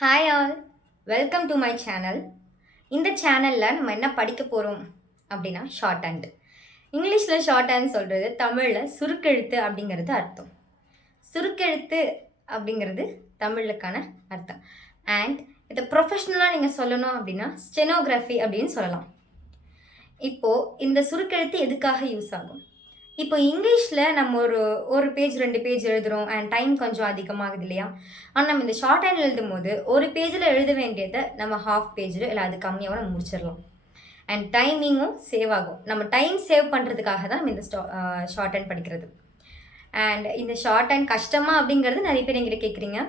Hi all, welcome to my channel. இந்த சேனலில் நம்ம என்ன படிக்க போகிறோம் அப்படின்னா ஷார்ட் ஹேண்ட். இங்கிலீஷில் ஷார்ட் ஹேண்ட் சொல்கிறது, தமிழில் சுருக்கெழுத்து அப்படிங்கிறது அர்த்தம். சுருக்கெழுத்து அப்படிங்கிறது தமிழுக்கான அர்த்தம். அண்ட் இதை ப்ரொஃபஷ்னலாக நீங்கள் சொல்லணும் அப்படின்னா ஸ்டெனோகிராஃபி அப்படின்னு சொல்லலாம். இப்போது இந்த சுருக்கெழுத்து எதுக்காக யூஸ் ஆகும்? இப்போ இங்கிலீஷில் நம்ம ஒரு பேஜ் 2 பேஜ் எழுதுகிறோம் அண்ட் டைம் கொஞ்சம் அதிகமாகுது இல்லையா? ஆனால் நம்ம இந்த ஷார்ட் ஹேண்ட் எழுதும் போது ஒரு பேஜில் எழுத வேண்டியதை நம்ம ஹாஃப் பேஜில் இல்லை அது கம்மியாக நம்ம முடிச்சிடலாம். அண்ட் டைமிங்கும் சேவ் ஆகும். நம்ம டைம் சேவ் பண்ணுறதுக்காக தான் நம்ம இந்த ஷார்ட் ஹேண்ட் படிக்கிறது. அண்ட் இந்த ஷார்ட் ஹேண்ட் கஷ்டமா அப்படிங்கிறது நிறைய பேர் எங்கிட்ட கேட்குறீங்க.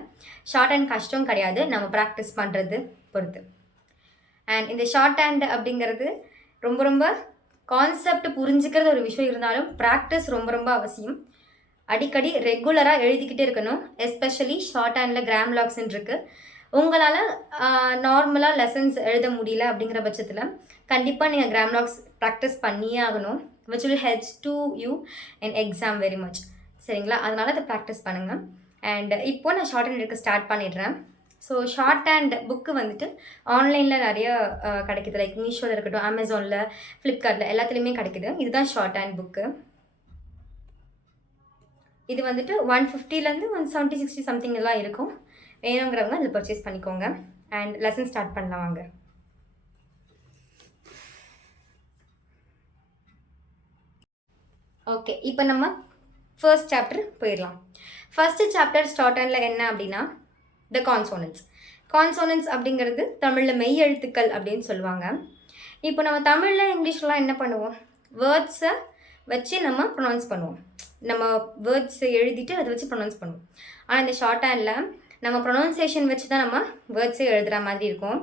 ஷார்ட் ஹேண்ட் கஷ்டம் கிடையாது, நம்ம ப்ராக்டிஸ் பண்ணுறது பொறுத்து. அண்ட் இந்த ஷார்ட் ஹேண்ட் அப்படிங்கிறது ரொம்ப ரொம்ப கான்செப்ட் புரிஞ்சுக்கிறது ஒரு விஷயம் இருந்தாலும் ப்ராக்டிஸ் ரொம்ப ரொம்ப அவசியம். அடிக்கடி ரெகுலராக எழுதிக்கிட்டே இருக்கணும். எஸ்பெஷலி ஷார்ட் ஹேண்டில் கிராம் லாக்ஸ்ன்னு இருக்குது. உங்களால் நார்மலாக லெசன்ஸ் எழுத முடியல அப்படிங்கிற பட்சத்தில் கண்டிப்பாக நீங்கள் கிராம் லாக்ஸ் ப்ராக்டிஸ் பண்ணியே ஆகணும். Which will helps to you in exam very much. சரிங்களா? அதனால் அதை ப்ராக்டிஸ் பண்ணுங்கள். அண்ட் இப்போது நான் ஷார்ட் ஹேண்ட் எடுக்க ஸ்டார்ட் பண்ணிடுறேன். ஸோ ஷார்ட் ஹேண்ட் புக்கு வந்துட்டு ஆன்லைனில் நிறைய கிடைக்குது. லைக் மீஷோவில் இருக்கட்டும், அமேசானில், ஃப்ளிப்கார்ட்டில் எல்லாத்துலேயுமே கிடைக்குது. இதுதான் ஷார்ட் ஹேண்ட் புக்கு. இது வந்துட்டு 150லேருந்து 170, 60 சம்திங் எல்லாம் இருக்கும். வேணுங்கிறவங்க அதில் பர்ச்சேஸ் பண்ணிக்கோங்க. அண்ட் லெசன் ஸ்டார்ட் பண்ணலாம் வாங்க. ஓகே, இப்போ நம்ம ஃபர்ஸ்ட் சாப்டர் போயிடலாம். ஃபர்ஸ்ட் சாப்டர் ஷார்ட் ஹேண்டில் என்ன அப்படின்னா த கான்சோனன்ட்ஸ். கான்சோனன்ட்ஸ் அப்படிங்கிறது தமிழில் மெய் எழுத்துக்கள் அப்படின்னு சொல்லுவாங்க. இப்போ நம்ம தமிழில் இங்கிலீஷ்லாம் என்ன பண்ணுவோம்? வேர்ட்ஸை வச்சு நம்ம ப்ரொனவுன்ஸ் பண்ணுவோம். நம்ம வேர்ட்ஸை எழுதிட்டு அதை வச்சு ப்ரொனவுன்ஸ் பண்ணுவோம். ஆனால் இந்த ஷார்ட் ஹேண்டில் நம்ம ப்ரொனவுன்சியேஷன் வச்சு தான் நம்ம வேர்ட்ஸை எழுதுகிற மாதிரி இருக்கும்.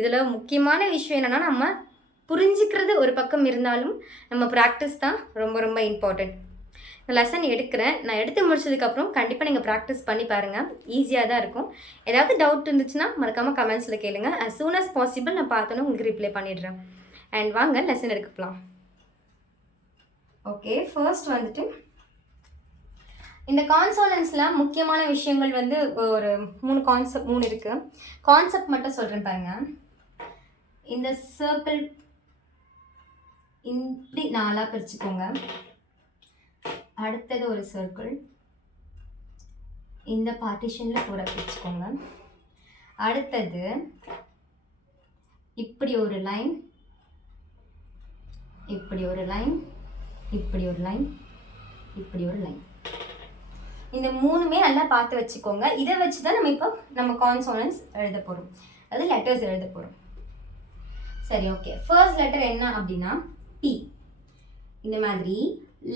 இதில் முக்கியமான விஷயம் என்னென்னா, நம்ம புரிஞ்சுக்கிறது ஒரு பக்கம் இருந்தாலும் நம்ம ப்ராக்டிஸ் தான் ரொம்ப ரொம்ப இம்பார்ட்டண்ட். நான் லெசன் எடுக்கிறேன். நான் எடுத்து முடிச்சதுக்கப்புறம் கண்டிப்பாக நீங்கள் ப்ராக்டிஸ் பண்ணி பாருங்கள். ஈஸியாக தான் இருக்கும். ஏதாவது டவுட் இருந்துச்சுன்னா மறக்காமல் கமெண்ட்ஸில் கேளுங்க. அஸ் சூன் அஸ் பாசிபிள் நான் பார்த்தோன்னே உங்களுக்கு ரிப்ளை பண்ணிடுறேன். அண்ட் வாங்க லெசன் எடுக்கலாம். ஓகே, ஃபர்ஸ்ட் வந்துட்டு இந்த கான்சோனன்ஸில் முக்கியமான விஷயங்கள் வந்து ஒரு 3 இருக்குது. கான்செப்ட் மட்டும் சொல்கிறேன் பாருங்கள். இந்த சர்க்கிள் இப்படி 4 பிரிச்சுக்கோங்க. அடுத்தது ஒரு சர்க்கிள் இந்த பார்ட்டிஷனில் 4 பிரிச்சுக்கோங்க. அடுத்தது இப்படி ஒரு லைன், இப்படி ஒரு லைன், இப்படி ஒரு லைன், இப்படி ஒரு லைன். இந்த 3மே நல்லா பார்த்து வச்சுக்கோங்க. இதை வச்சு தான் நம்ம கான்சோனன்ஸ் எழுத போகிறோம், அதாவது லெட்டர்ஸ் எழுத போகிறோம். சரி, ஓகே. ஃபர்ஸ்ட் லெட்டர் என்ன அப்படின்னா பி. இந்த மாதிரி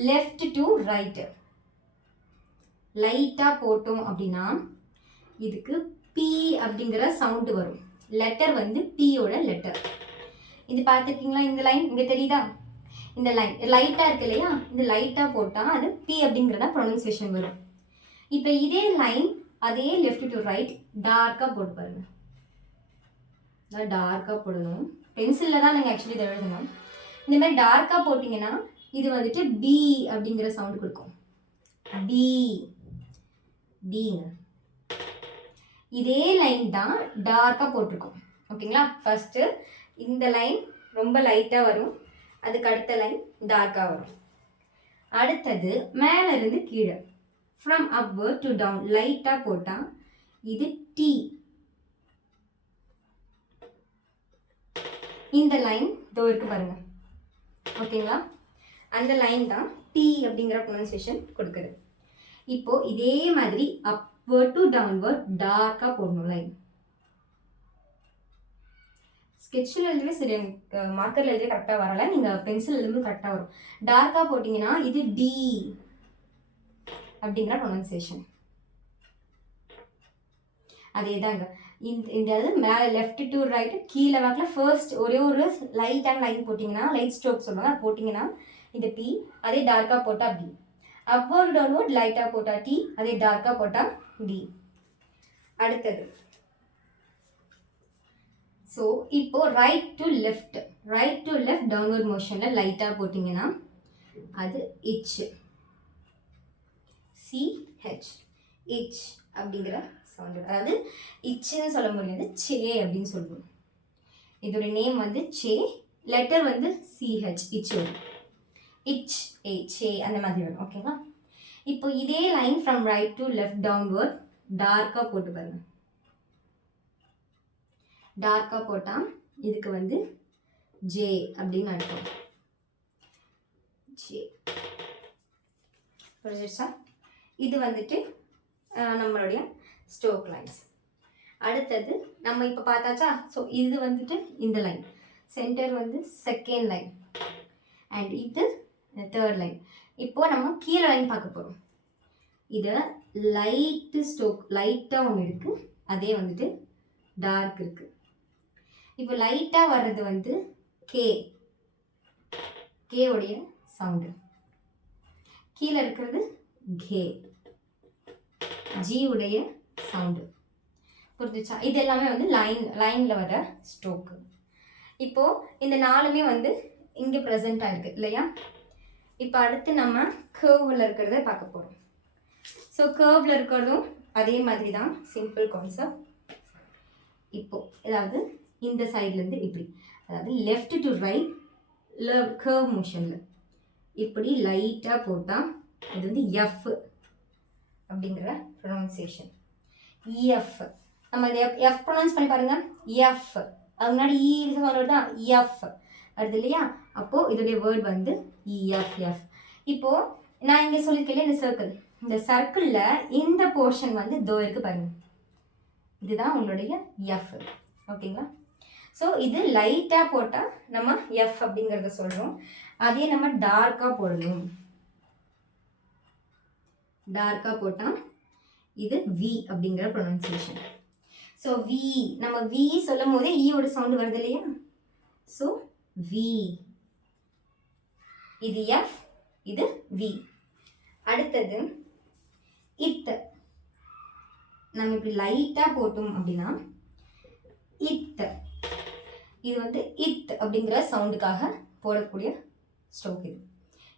லெஃப்ட் டு ரைட்டு லைட்டாக போட்டோம் அப்படின்னா இதுக்கு பி அப்படிங்கிற சவுண்டு வரும். லெட்டர் வந்து பியோட லெட்டர். இது பார்த்துருக்கீங்களா? இந்த லைன் இங்கே தெரியுதா? இந்த லைன் லைட்டாக இருக்கு இல்லையா? இந்த லைட்டாக போட்டால் அது பி அப்படிங்கிறத ப்ரொனன்சியேஷன் வரும். இப்போ இதே லைன் அதே லெஃப்ட் டு ரைட் டார்க்காக போட்டு பாருங்க. டார்க்காக போடணும். பென்சிலில் தான் நீங்கள் ஆக்சுவலி இதை எழுதணும். இந்த மாதிரி டார்க்காக போட்டிங்கன்னா இது வந்துட்டு பி அப்படிங்கிற சவுண்ட் கொடுக்கும். பி பிங்க. இதே லைன் தான் டார்க்காக போட்டிருக்கோம். ஓகேங்களா? ஃபஸ்ட்டு இந்த லைன் ரொம்ப லைட்டாக வரும், அதுக்கு அடுத்த லைன் டார்க்காக வரும். அடுத்தது மேலே இருந்து கீழே ஃப்ரம் அப்வர்ட் டு டவுன் லைட்டாக போட்டால் இது டி. இந்த லைன் இதோ இருக்கு பாருங்க. ஓகேங்களா? அந்த லைன் தான் டி அப்படிங்கிற ப்ரொனன்சியேஷன் கொடுக்குது. இப்போ இதே மாதிரி அப்வர்ட் டு டவுன்வர்ட் டார்க்காக போடணும் லைன். ஸ்கெட்சில் எழுதவே சரி, மார்க்கரில் எழுதவே கரெக்டாக வரலை. நீங்கள் பென்சில் எழுதும்போது கரெக்டாக வரும். டார்க்காக போட்டிங்கன்னா இது டி அப்படிங்கிற ப்ரொனன்சியேஷன். அதே தாங்க. இந்த இது மேலே லெஃப்ட் டு ரைட்டு கீழே வாக்கில் ஃபர்ஸ்ட் ஒரே ஒரு லைட்டான லைன் போட்டிங்கன்னா, லைட் ஸ்ட்ரோக் சொல்லுவாங்க, போட்டிங்கன்னா இது பி. அதே டார்க்காக போட்டால் பி. அப்வர்ட் டவுன்வர்ட் லைட்டாக போட்டால் டி, அதே டார்க்காக போட்டால் டி. அடுத்தது ஸோ இப்போ ரைட் டு லெஃப்ட் டவுன்வர்ட் மோஷனில் லைட்டாக போட்டிங்கன்னா அது இச். சிஹெச் இச் அப்படிங்கிற சவுண்டு. அதாவது இச்சுன்னு சொல்ல முடியாது, சே அப்படின்னு சொல்லுவோம். இதோட நேம் வந்து சே, லெட்டர் வந்து சிஹெச், இச் வரும். இச், ஏ, சே அந்த மாதிரி வரும். ஓகேவா? இப்போ இதே line from right to left downward டார்க்காக போட்டு பாருங்க. டார்க்காக போட்டால் இதுக்கு வந்து ஜே அப்படின்னு அர்த்தம். ஜே புரிஞ்சிருச்சா? இது வந்துட்டு நம்மளுடைய ஸ்ட்ரோக் லைன்ஸ். அடுத்தது நம்ம இப்போ பார்த்தாச்சா? ஸோ இது வந்துட்டு இந்த லைன், சென்டர் வந்து செகண்ட் லைன் அண்ட் இது தேர்ட் லைன். இப்போ நம்ம கீழே லைன் பார்க்க போகிறோம். இதை லைட்டு ஸ்ட்ரோக், லைட்டாக ஒன்று இருக்குது, அதே வந்துட்டு டார்க் இருக்குது. இப்போ லைட்டாக வர்றது வந்து கே, கேவுடைய சவுண்டு. கீழே இருக்கிறது கே, ஜி உடைய சவுண்டு. புரிஞ்சிச்சா? இது எல்லாமே வந்து லைனில் வர ஸ்ட்ரோக்கு. இப்போது இந்த நாலுமே வந்து இங்கே ப்ரெசென்ட்டாக இருக்குது இல்லையா? இப்போ அடுத்து நம்ம கர்வில் இருக்கிறத பார்க்க போகிறோம். ஸோ கர்வில் இருக்கிறதும் அதே மாதிரி தான், சிம்பிள் கான்செப்ட். இப்போது அதாவது இந்த சைட்லேருந்து இப்படி, அதாவது லெஃப்ட் டு ரைட் கர்வ் மோஷனில் இப்படி லைட்டாக போட்டால் இது வந்து எஃப் அப்படிங்கிற ப்ரொனவுன்சியேஷன். இஎஃப் நம்ம இதை எஃப் ப்ரொனவுன்ஸ் பண்ணி பாருங்கள். எஃப், அது முன்னாடி வேர்டு தான் எஃப் வருது இல்லையா? அப்போது இதோடைய வேர்ட் வந்து இஎஃப், எஃப். இப்போது நான் இங்கே சொல்லியிருக்கேன் இந்த சர்க்கிள், இந்த சர்க்கிளில் இந்த போர்ஷன் வந்து தோ இருக்குது பாருங்கள், இதுதான் உங்களுடைய எஃப். ஓகேங்களா? ஸோ இது லைட்டாக போட்டால் நம்ம எஃப் அப்படிங்கிறத சொல்கிறோம். அதே நம்ம டார்க்காக போடணும். டார்க்காக போட்டால் இது வி அப்படிங்கிற ப்ரொனன்சியேஷன். ஸோ வி, நம்ம வி சொல்லும் போதே ஈயோட சவுண்டு வருது இல்லையா? ஸோ வி, இது எஃப், இது வி. அடுத்தது இத், நம்ம இப்படி லைட்டாக போட்டோம் அப்படின்னா இத், இது வந்து இத் அப்படிங்கிற சவுண்டுக்காக போடக்கூடிய ஸ்ட்ரோக். இது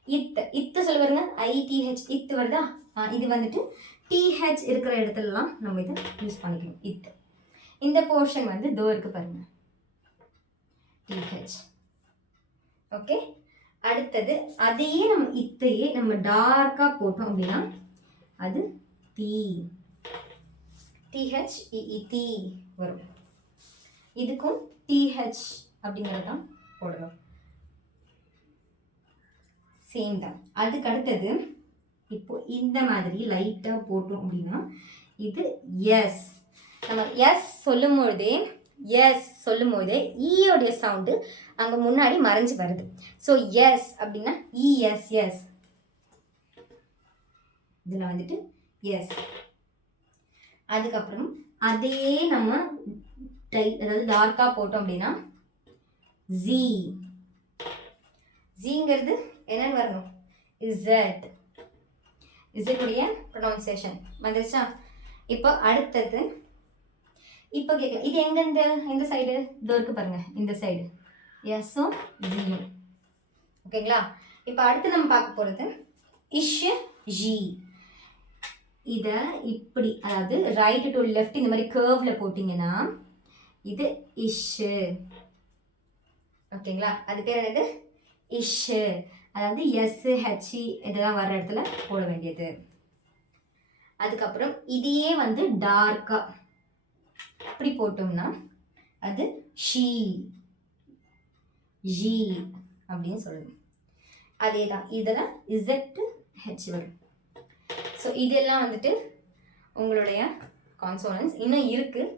இத், இத்து சொல்ல வருங்க, ஐடிஹெச் இத்து வருதா? இது வந்துட்டு டிஹெச் இருக்கிற இடத்துலலாம் நம்ம இதை யூஸ் பண்ணிக்கணும். இத், இந்த போர்ஷன் வந்து தோ இருக்கு பாருங்க, டிஹெச். ஓகே. அடுத்தது அதையே நம்ம இத்தையே நம்ம டார்க்காக போட்டோம் அப்படின்னா அது தி, டிஹெச் இஇ தி வரும். இதுக்கும் டிஹெச் அப்படிங்கிறது தான் போடுறோம். சேம் தான். அதுக்கு அடுத்தது இப்போ இந்த மாதிரி லைட்டாக போட்டோம் அப்படின்னா இது எஸ். நம்ம எஸ் சொல்லும் போதே ஈயோடைய சவுண்டு அங்கே முன்னாடி மறைஞ்சு வருது. ஸோ எஸ் அப்படின்னா இஎஸ், எஸ். இதில் வந்துட்டு எஸ். அதுக்கப்புறம் அதே நம்ம அதாவது டார்க்காக போட்டோம் அப்படின்னா ஜி, ஜிங்கிறது என்னன்னு வரணும், இசட், இசட்டுடைய ப்ரொனவுன்சியேஷன் வந்துருச்சா? இப்போ அடுத்தது இப்போ கேட்கலாம், இது எங்கே, இந்த சைடு இதோ இருக்கு பாருங்க, இந்த சைடு எஸ்ஸும் ஜியும். ஓகேங்களா? இப்போ அடுத்து நம்ம பார்க்க போகிறது இஷ், ஜி. இதை இப்படி, அதாவது ரைட் டு லெஃப்ட் இந்த மாதிரி கர்வ்ல போட்டிங்கன்னா இது இஷ்ஷு. ஓகேங்களா? அது பேர் என்னது, இஷ்ஷு. அதாவது எஸ், ஹெச் இதெல்லாம் வர்ற இடத்துல போட வேண்டியது. அதுக்கப்புறம் இதையே வந்து டார்க்கா இப்படி போட்டோம்னா அது ஷீ, ஜி அப்படின்னு சொல்லுது. அதே தான், இதெல்லாம் இசட் ஹெச் வரும். ஸோ இதெல்லாம் வந்துட்டு உங்களுடைய கான்சோனன்ஸ் இன்னும் இருக்குது,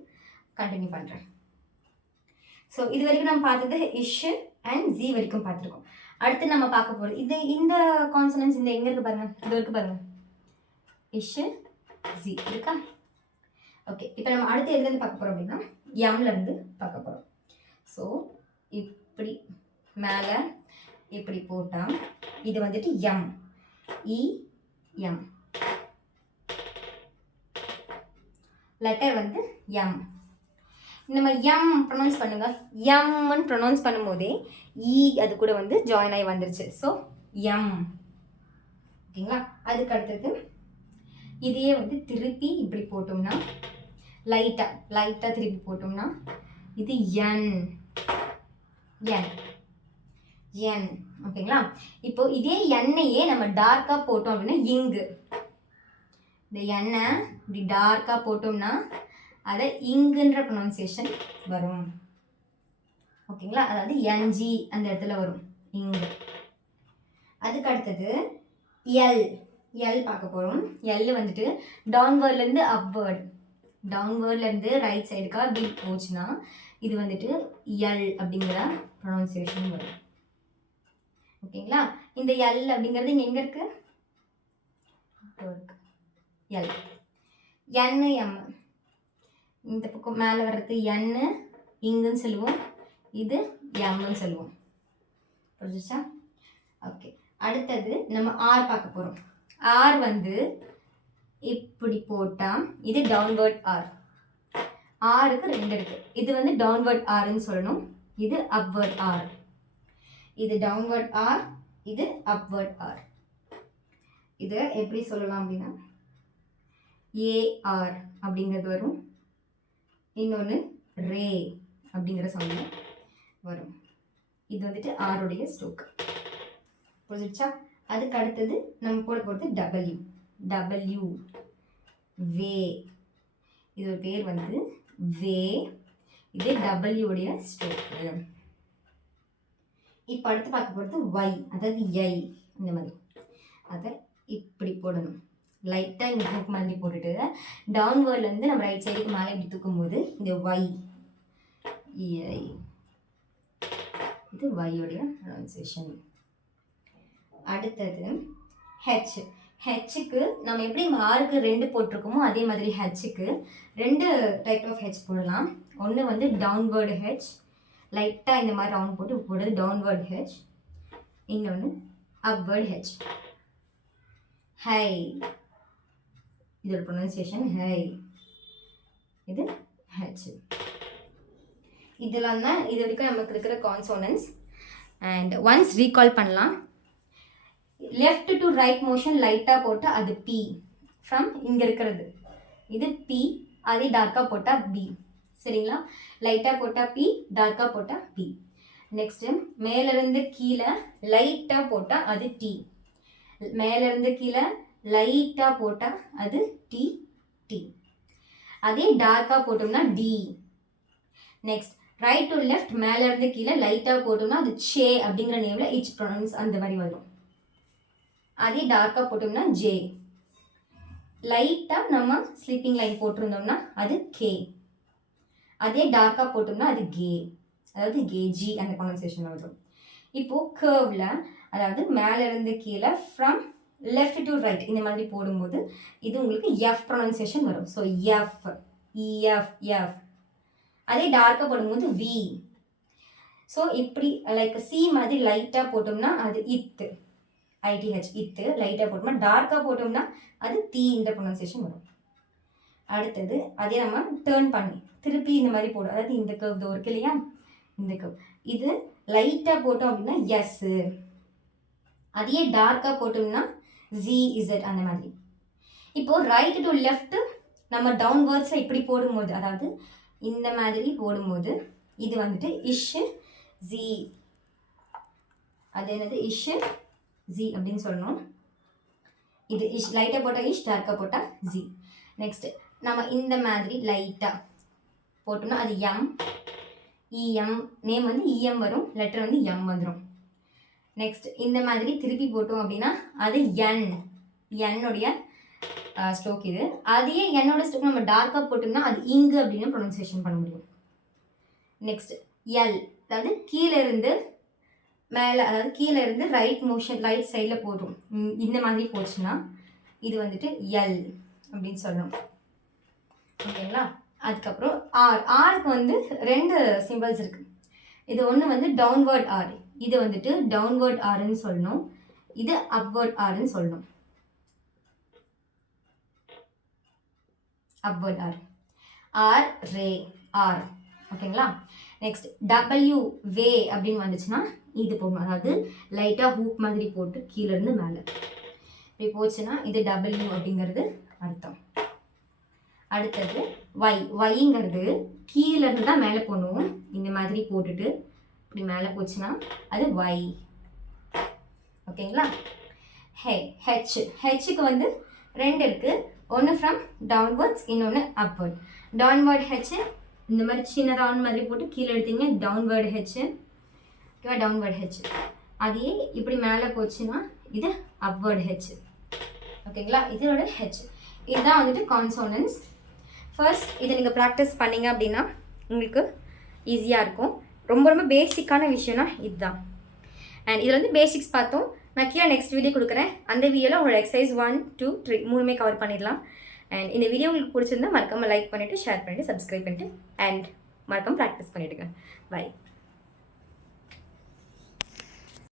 கண்டினியூ பண்ணுறேன். ஸோ இது வரைக்கும் நம்ம பார்த்தது இஷ் அண்ட் ஜி வரைக்கும் பார்த்துருக்கோம். அடுத்து நம்ம பார்க்க போகிறது இது, இந்த கான்சனன்ஸ் இந்த எங்கே இருக்குது பாருங்கள், இது இருக்குது பாருங்கள், இஷ் ஜி இருக்கா? ஓகே. இப்போ நம்ம அடுத்து எதுலேருந்து பார்க்க போகிறோம் அப்படின்னா எம்லேருந்து பார்க்க போகிறோம். ஸோ இப்படி மேலே இப்படி போட்டால் இது வந்துட்டு எம், இ எம், லெட்டர் வந்து எம். நம்ம எம் ப்ரொனவுன்ஸ் பண்ணுங்க, எம்னு ப்ரொனவுன்ஸ் பண்ணும்போதே இ அது கூட வந்து ஜாயின் ஆகி வந்துருச்சு. So M. ஓகேங்களா? அதுக்கு அடுத்தது இதையே வந்து திருப்பி இப்படி போட்டோம்னா லைட்டாக திருப்பி போட்டோம்னா இது என் என் என். ஓகேங்களா? இப்போ இதே எண்ணையே நம்ம டார்க்காக போட்டோம் அப்படின்னா இங்கு. இந்த எண்ணெய் இப்படி டார்க்காக போட்டோம்னா அதை இங்குன்ற ப்ரொனன்சியேஷன் வரும். ஓகேங்களா? அதாவது என்ஜி அந்த இடத்துல வரும், இங்கு. அதுக்கு அடுத்தது எல் பார்க்க போகிறோம். எல் வந்துட்டு டவுன்வேர்ட்லேருந்து அப்வேர்ட், டவுன்வேர்ட்லேருந்து ரைட் சைடுக்கா அப்படி போச்சுன்னா இது வந்துட்டு எல் அப்படிங்கிற ப்ரொனன்சியேஷன் வரும். ஓகேங்களா? இந்த எல் அப்படிங்கிறது இங்கே எங்கே இருக்கு? எல். என்னு எம், இந்த பக்கம் மேலே வர்றது என்னு இங்குன்னு சொல்லுவோம், இது எம்னு சொல்லுவோம். புரிஞ்சுச்சா? ஓகே. அடுத்தது நம்ம ஆர் பார்க்க போகிறோம். ஆர் வந்து இப்படி போட்டால் இது டவுன்வேர்ட் ஆர். ஆருக்கு 2 இருக்கு. இது வந்து டவுன்வேர்ட் ஆர்ன்னு சொல்லணும், இது அப்வேர்ட் ஆர். இது டவுன்வேர்ட் ஆர், இது அப்வேர்ட் ஆர். இதை எப்படி சொல்லலாம் அப்படின்னா ஏஆர் அப்படிங்கிறது வரும், இன்னொன்று ரே அப்படிங்கிற சவுண்ட் வரும். இது வந்துட்டு ஆருடைய ஸ்ட்ரோக். புரிஞ்சிடுச்சா? அதுக்கு அடுத்தது நம்ம போட போகிறது டபிள்யூ வே. இதோட பேர் வந்து வே, இது டபிள்யூடைய ஸ்ட்ரோக்கு. இப்போ அடுத்து பார்க்க போகிறது ஒய், அதாவது ஐ. இந்த மாதிரி அதை இப்படி போடணும், லைட்டாக இங்கே தூக்கு மாதிரி போட்டுட்டு டவுன்வேர்ட்லேருந்து நம்ம ரைட் சைடுக்கு மேலே இப்படி தூக்கும்போது இந்த ஒய், ஐ, இது ஒய்யோடைய ப்ரொனன்சியேஷன். அடுத்தது ஹெச்சுக்கு நம்ம எப்படி ஆருக்கு 2 போட்டிருக்கோமோ அதே மாதிரி ஹெச்சுக்கு 2 டைப் ஆஃப் ஹெச் போடலாம். ஒன்று வந்து டவுன்வேர்டு ஹெச், லைட்டாக இந்த மாதிரி ரவுண்ட் போட்டு போடுறது டவுன்வேர்ட் ஹெச். இன்னொன்று அப்வேர்ட் ஹெச், ஹை. இதோட ப்ரொனன்சியேஷன் ஹை, இது ஹெச். இதெல்லாம் தான் இது வரைக்கும் நமக்கு இருக்கிற கான்சோனன்ஸ். அண்ட் ஒன்ஸ் ரீகால் பண்ணலாம். லெஃப்ட் டு ரைட் மோஷன் லைட்டாக போட்டால் அது பி. ஃப்ரம் இங்கே இருக்கிறது இது பி, அதே டார்க்காக போட்டால் பி. சரிங்களா? லைட்டாக போட்டால் பி, டார்க்காக போட்டால் பி. நெக்ஸ்ட்டு மேலேருந்து கீழே லைட்டாக போட்டால் அது டி, மேலேருந்து கீழே லைட்டாக போட்டால் அது டி டி. அதே டார்க்காக போட்டோம்னா டி. நெக்ஸ்ட் ரைட் டு லெஃப்ட் மேலேருந்து கீழே லைட்டாக போட்டோம்னா அது சே அப்படிங்கிற நேமில் இச் ப்ரொனன்ஸ் அந்த மாதிரி வரும். அதே டார்க்காக போட்டோம்னா ஜே. லைட்டாக நம்ம ஸ்லீப்பிங் லைன் போட்டிருந்தோம்னா அது கே. அதே டார்க்காக போட்டோம்னா அது கே, அதாவது கேஜி அந்த ப்ரொனன்சியேஷன் வரும். இப்போது கர்வில், அதாவது மேலேருந்து கீழே ஃப்ரம் லெஃப்ட் டு ரைட் இந்த மாதிரி போடும்போது இது உங்களுக்கு எஃப் ப்ரொனன்சியேஷன் வரும். So F, EF, F. அதே டார்க்காக போடும்போது வி. ஸோ இப்படி லைக் சி மாதிரி லைட்டாக போட்டோம்னா அது இத்து, ஐடிஹெச், இத்து. லைட்டாக போட்டோம்னா, டார்க்காக போட்டோம்னா அது தீ இந்த ப்ரொனன்சியேஷன் வரும். அடுத்தது அதே நம்ம டேர்ன் பண்ணி திருப்பி இந்த மாதிரி போடும், அதாவது இந்த கர்வ் இதோ இருக்கு இல்லையா, இந்த கர்வ். இது லைட்டாக போட்டோம் அப்படின்னா எஸ்ஸு, அதையே டார்க்காக போட்டோம்னா ஜி இசட் அந்த மாதிரி. இப்போது ரைட் டு லெஃப்ட் நம்ம டவுன்வர்ட்ஸில் இப்படி போடும்போது, அதாவது இந்த மாதிரி போடும்போது இது வந்துட்டு இஷ் ஜி, அது என்னது இஷ் ஜி அப்படின்னு சொல்லணும். இது இஷ் லைட்டாக போட்டால் இஷ், டார்க்காக போட்டால் ஜி. நெக்ஸ்ட்டு நம்ம இந்த மாதிரி லைட்டாக போட்டோம்னா அது எம், இஎம். நேம் வந்து இஎம் வரும், லெட்டர் வந்து எம் வந்துடும். நெக்ஸ்ட் இந்த மாதிரி திருப்பி போட்டோம் அப்படின்னா அது என், என்னுடைய ஸ்ட்ரோக் இது. அதையே என்னோட ஸ்ட்ரோக் நம்ம டார்க்காக போட்டோம்னா அது இங்கு அப்படின்னு ப்ரொனன்சியேஷன் பண்ண முடியும். நெக்ஸ்ட் எல், அதாவது கீழே இருந்து மேலே, அதாவது கீழே இருந்து ரைட் மோஷன் ரைட் சைடில் போடும், இந்த மாதிரி போச்சுன்னா இது வந்துட்டு எல் அப்படின்னு சொல்லணும். ஓகேங்களா? அதுக்கப்புறம் ஆர். ஆருக்கு வந்து 2 சிம்பிள்ஸ் இருக்குது. இது ஒன்று வந்து டவுன்வர்ட் ஆர், இது வந்துட்டு டவுன்வர்ட் ஆர்ன்னு சொல்லணும், இது அப்வர்ட் ஆர்ன்னு சொல்லணும். அப்வர்ட் ஆர், ஆர் ரே, ஆர். ஓகேங்களா? நெக்ஸ்ட் டபிள்யூ வே அப்படின்னு வந்துச்சுன்னா இது போடணும், அதாவது லைட்டாக ஹூக் மாதிரி போட்டு கீழேருந்து மேலே இப்படி போச்சுன்னா இது டபிள்யூ அப்படிங்கிறது அர்த்தம். அடுத்தது வைங்கிறது கீழேருந்து தான் மேலே போகணும். இந்த மாதிரி போட்டுட்டு இப்படி மேலே போச்சுன்னா அது வை. ஓகேங்களா? ஹெச்சுக்கு வந்து 2 இருக்குது. ஒன்று ஃப்ரம் டவுன்வர்ட்ஸ், இன்னொன்று அப்வர்ட். டவுன்வர்ட் ஹெச்சு இந்த மாதிரி சின்ன ரவுண்ட் மாதிரி போட்டு கீழே எடுத்தீங்க டவுன்வர்டு ஹெச்சு. ஓகேவா? டவுன்வர்ட் ஹெச்சு. அதையே இப்படி மேலே போச்சுன்னா இது அப்வர்ட் ஹெச்சு. ஓகேங்களா? இதோட ஹெச். இதுதான் வந்துட்டு கான்சோனன்ஸ். ஃபர்ஸ்ட் இதை நீங்கள் ப்ராக்டிஸ் பண்ணிங்க அப்படின்னா உங்களுக்கு ஈஸியாக இருக்கும். ரொம்ப ரொம்ப பேசிக்கான விஷயம்னா இதுதான். அண்ட் இதில் வந்து பேசிக்ஸ் பார்த்தோம். நான் கீழே நெக்ஸ்ட் வீடியோ கொடுக்குறேன். அந்த வீடியோவில் உங்களோட எக்ஸசைஸ் 1, 2, 3 3மே கவர் பண்ணிடலாம். அண்ட் இந்த வீடியோ உங்களுக்கு பிடிச்சிருந்தா மறக்காமல் லைக் பண்ணிவிட்டு ஷேர் பண்ணிவிட்டு சப்ஸ்கிரைப் பண்ணிவிட்டு அண்ட் மறக்காமல் ப்ராக்டிஸ் பண்ணிவிடுங்க. பை.